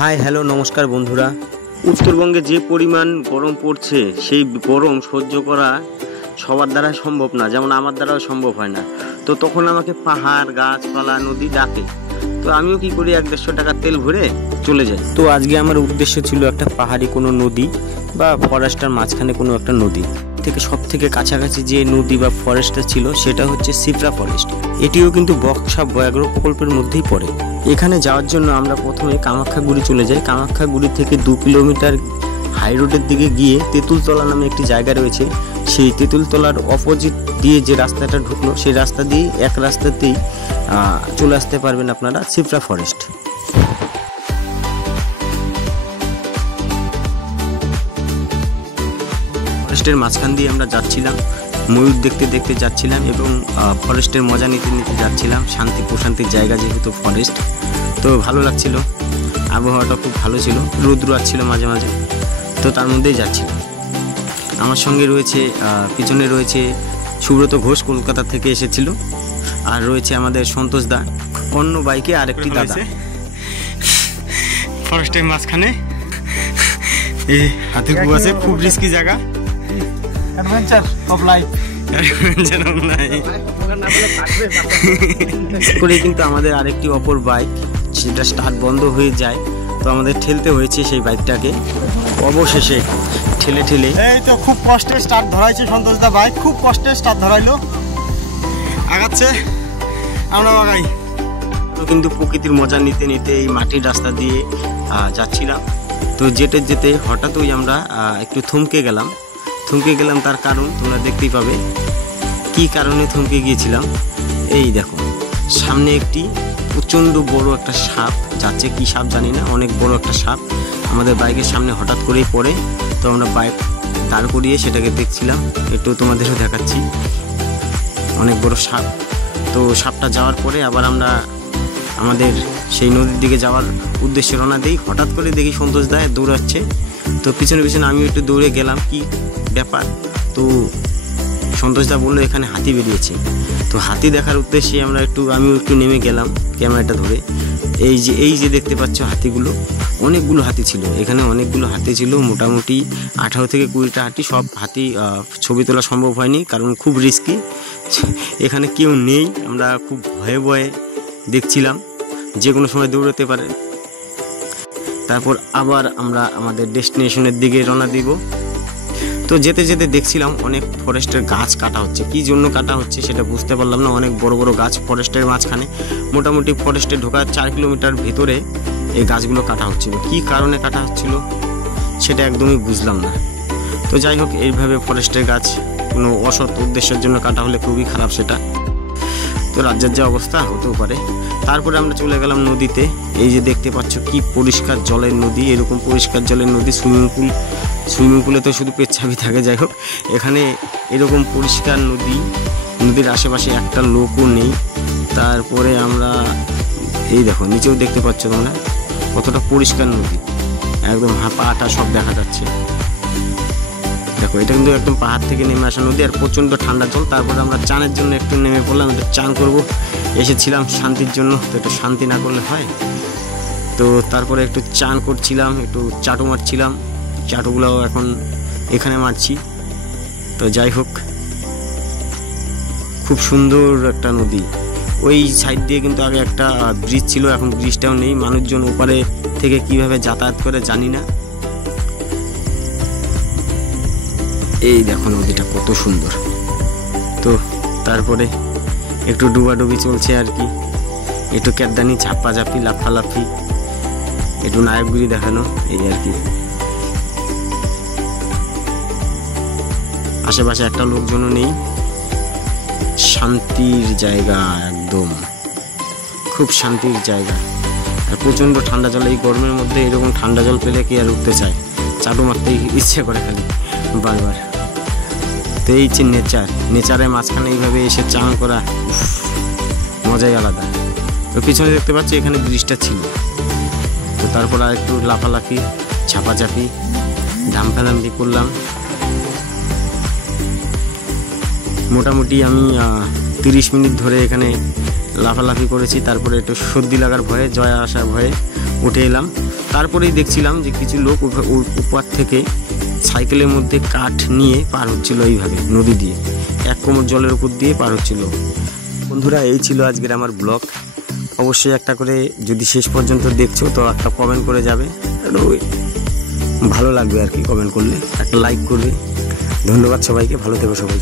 Hi hello নমস্কার বন্ধুরা। উত্তরবঙ্গে যে পরিমাণ গরম পড়ছে সেই গরম সহ্য করা সবার দ্বারা সম্ভব না, যেমন আমার দ্বারাও সম্ভব হয় না। তো তখন আমাকে পাহাড় গাছপালা নদী ডাকে, তো আমিও কি করি 100-150 টাকার তেল ভরে চলে যাই। তো আজকে আমার উদ্দেশ্য ছিল একটা পাহাড়ি কোনো নদী বা ফরেস্টের মাঝখানে কোনো একটা নদী থেকে সব থেকে কাছাকাছি যে নদী বা ফরেস্টটা ছিল সেটা হচ্ছে সিপ্রা ফরেস্ট। এটিও কিন্তু বক্সা ব্যাঘ্র প্রকল্পের মধ্যেই পড়ে। এখানে যাওয়ার জন্য আমরা প্রথমে কামাখ্যাগুড়ি চলে যাই। কামাখ্যাগুড়ি থেকে 2 কিলোমিটার হাই রোডের দিকে গিয়ে তেঁতুলতলা নামে একটি জায়গা রয়েছে। সেই তেঁতুলতলার অপোজিট দিয়ে যে রাস্তাটা ঢুকলো সেই রাস্তা দিয়ে এক রাস্তাতেই চলে আসতে পারবেন আপনারা সিপ্রা ফরেস্ট। ফরেস্টের মাঝখান দিয়ে আমরা যাচ্ছিলাম, ময়ূর দেখতে দেখতে যাচ্ছিলাম এবং ফরেস্টের মজা নিতে নিতে যাচ্ছিলাম। শান্তি প্রশান্তির জায়গা যেহেতু ফরেস্ট, তো ভালো লাগছিল। আবহাওয়াটা খুব ভালো ছিল, রোদ্র আসছিল মাঝে মাঝে, তো তার মধ্যেই যাচ্ছিলাম। আমার সঙ্গে রয়েছে পিছনে রয়েছে সুব্রত ঘোষ, কলকাতা থেকে এসেছিল, আর রয়েছে আমাদের সন্তোষ দা অন্য বাইকে আরেকটি দাদা। ফরেস্টের মাঝখানে এই হাতির গুহা আছে, খুব রিস্কি জায়গা। Adventure of life, adventure of life করে কিন্তু আমাদের আরেকটি অপর বাইক, সেটা স্টার্ট বন্ধ হয়ে যায়, তো আমাদের ঠেলতে হয়েছে সেই বাইকটাকে। অবশেষে ঠেলে ঠেলে এই তো খুব কষ্টে স্টার্ট ধরাইছে সন্তোষ দা বাইক, খুব কষ্টে স্টার্ট ধরাইলো, আগাচ্ছে, আমরা আগাই। তো কিন্তু প্রকৃতির মজা নিতে নিতে এই মাটির রাস্তা দিয়ে যাচ্ছিলাম। তো যেতে যেতে হঠাৎই আমরা একটু থমকে গেলাম। তার কারণ তোমরা দেখতেই পাবে কি কারণে থমকে গিয়েছিলাম। এই দেখো সামনে একটি প্রচণ্ড বড় একটা সাপ যাচ্ছে, কি সাপ জানি না, অনেক বড় একটা সাপ আমাদের বাইকের সামনে হঠাৎ করেই পড়ে। তো আমরা বাইক দাঁড় করিয়ে সেটাকে দেখছিলাম, একটু তোমাদেরও দেখাচ্ছি। অনেক বড় সাপ। তো সাপটা যাওয়ার পরে আবার আমরা আমাদের সেই নদীর দিকে যাওয়ার উদ্দেশ্যে রওনা দিই। হঠাৎ করে দেখি সন্তোষ দা দৌড়াচ্ছে, তো পিছনে পিছনে আমিও একটু দৌড়ে গেলাম, কি ব্যাপার। তো সন্তোষ দা বললো এখানে হাতি বেরিয়েছে। তো হাতি দেখার উদ্দেশ্যে আমিও একটু নেমে গেলাম ক্যামেরাটা ধরে। এই যে দেখতে পাচ্ছ হাতিগুলো, অনেকগুলো হাতি ছিল এখানে, অনেকগুলো হাতি ছিল, মোটামুটি 18 থেকে 20টা হাতি। সব হাতি ছবি তোলা সম্ভব হয়নি, কারণ খুব রিস্কি, এখানে কেউ নেই। আমরা খুব ভয়ে ভয়ে দেখছিলাম, যে কোনো সময় দৌড়াতে পারে। তারপর আবার আমরা আমাদের ডেস্টিনেশনের দিকে রওনা দিব। তো যেতে যেতে দেখছিলাম অনেক ফরেস্টের গাছ কাটা হচ্ছে। কি জন্য কাটা হচ্ছে সেটা বুঝতে পারলাম না। অনেক বড় বড় গাছ ফরেস্টের মাঝখানে, মোটামুটি ফরেস্টে ঢোকার 4 কিলোমিটার ভেতরে এই গাছগুলো কাটা হচ্ছিল। কি কারণে কাটা হচ্ছিল সেটা একদমই বুঝলাম না। তো যাই হোক, এইভাবে ফরেস্টের গাছ কোনো অসৎ উদ্দেশ্যের জন্য কাটা হলে খুবই খারাপ সেটা। তো রাজ্যের যে অবস্থা হতেও পারে। তারপরে আমরা চলে গেলাম নদীতে। এই যে দেখতে পাচ্ছ কি পরিষ্কার জলের নদী, এরকম পরিষ্কার জলের নদী। সুইমিং পুলে তো শুধু পেচ্ছাপি থাকে। যাই হোক, এখানে এরকম পরিষ্কার নদী, নদীর আশেপাশে একটা লোকও নেই। তারপরে আমরা এই দেখো নিচেও দেখতে পাচ্ছ তোমরা কতটা পরিষ্কার নদী, একদম পাটা সব দেখা যাচ্ছে। দেখো এটা কিন্তু একদম পাহাড় থেকে নেমে আসা নদী, আর প্রচণ্ড ঠান্ডা জল। তারপরে আমরা চানের জন্য একটু নেমে পড়লাম, একটু চান করবো এসেছিলাম শান্তির জন্য, তো একটু শান্তি না করলে হয়। তো তারপরে একটু চান করছিলাম, একটু চাটু মারছিলাম, চাটুগুলো এখন এখানে মারছি। তো যাই হোক, খুব সুন্দর একটা নদী। ওই সাইড দিয়ে কিন্তু আগে একটা ব্রিজ ছিল, এখন ব্রিজটাও নেই। মানুষজন ওপারে থেকে কিভাবে যাতায়াত করে জানি না। এই দেখো নদীটা কত সুন্দর। তো তারপরে একটু ডুবাডুবি চলছে আর কি, একটু ক্যাদানি ঝাপ্পাঝাপি লাফালাফি, একটু নায়কগিরি দেখানো, এই আর কি। আশেপাশে একটা লোকজনও নেই, শান্তির জায়গা, একদম খুব শান্তির জায়গা। আর প্রচণ্ড ঠান্ডা জল, এই গরমের মধ্যে এরকম ঠান্ডা জল পেলে কি আর উঠতে চায়, চাটু মারতে ইচ্ছে করে খালি বারবার। তো এই যে নেচারের মাঝখানে এইভাবে এসে চান করা মজাই আলাদা। তো পিছনে দেখতে পাচ্ছি এখানে ব্রিজটা ছিল। তো তারপর আর একটু লাফালাফি ঝাপাঝাপি দাম্পাদাম্পি করলাম। মোটামুটি আমি 30 মিনিট ধরে এখানে লাফালাফি করেছি। তারপরে একটু সর্দি লাগার ভয়ে, জয়া আসার ভয়ে উঠে এলাম। তারপরেই দেখছিলাম যে কিছু লোক উপর থেকে সাইকেলের মধ্যে কাঠ নিয়ে পার হচ্ছিল এইভাবে নদী দিয়ে, এক কোমর জলের উপর দিয়ে পার হচ্ছিল। বন্ধুরা, এই ছিল আজকের আমার ব্লগ। অবশ্যই একটা করে যদি শেষ পর্যন্ত দেখছো তো একটা কমেন্ট করে যাবে, ভালো লাগবে আর কি কমেন্ট করলে, একটা লাইক করবে। ধন্যবাদ সবাইকে, ভালো থেকো সবাই।